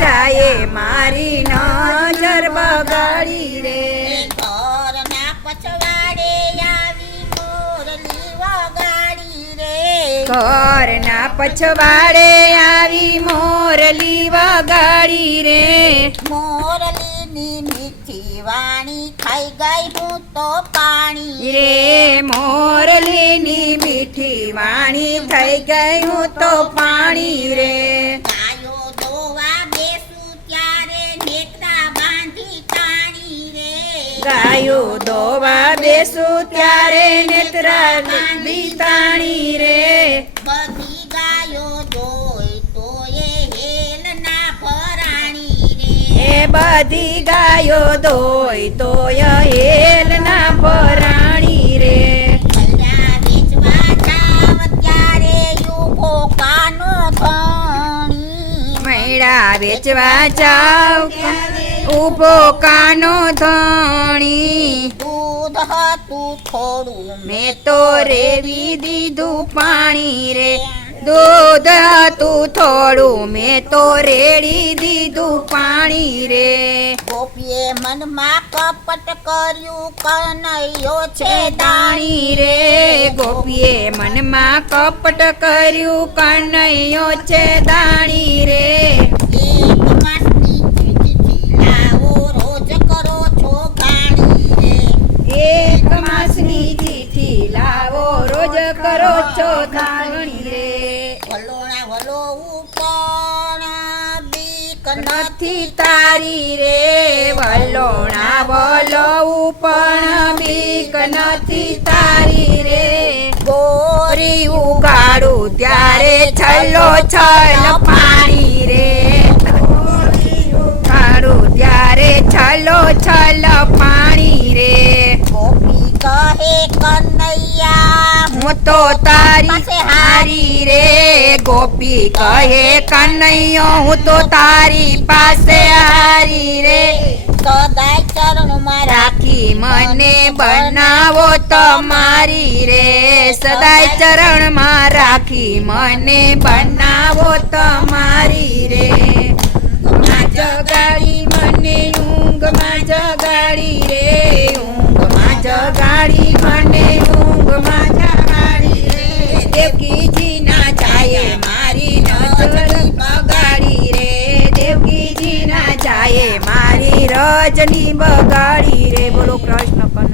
જાય મારી નજર બગાડી રે. ઘર ના પછવાડે આવી મોરલી વગાડી રે. ઘરના પછવાડે આવી મોરલી વગાડી રે. મોરલીની મીઠી વાણી ખાઈ ગઈ હું તો પાણી રે મોરલીની મીઠી વાણી થઈ ગઈ હું તો પાણી રે. ગાયો દોવા બેસું ત્યારે નેત્ર બીતાણી રે. બધી ગાયો દોય તો હેલ ના પરાણી રે. એ બધી ગાયો દોય તોય હેલ ના પરાણી રે. કલ્યા વેચવા જાવ. ત્યારે યુગો કાનો ધણી. દૂધ હતું થોડું મેં તો રેવી દીધું પાણી રે. દૂધ હતું થોડું મેં તો રેડી દીધું પાણી રે. ગોપીએ મનમાં કપટ કર્યું કનૈયો છે છે દાણી રે. ગોપીએ મનમાં કપટ કર્યું કનૈયો છે દાણી રે એક માસની ચીઠી લાવો રોજ કરો છો ગાણી રે એક માસની તિથિ લાવો રોજ કરો છો દાણી રે. વલોણા વલોવું પણ બીક નથી તારી રે. વલોણા વલોવું પણ બીક નથી તારી રે. ગોરી ઉગાડું ત્યારે છલ્લો છલ પાણી રે. ઉગાડું ત્યારે છલ્લો છલ પાણી હું તો તારી હારી રે. ગોપી કહે કનૈયો હું તો તારી પાસે હારી રે. સદાય ચરણમાં રાખી મને બનાવો તમારી રે. સદાય ચરણમાં રાખી મને બનાવો તમારી રે. જગાડી મને ઊંઘમાં જગાડી રે. ઊંઘમાં જગાડી મને ઊંઘમાં જગાડી દેવકીજી મારી રજની બગાડી રે. બોલો કૃષ્ણ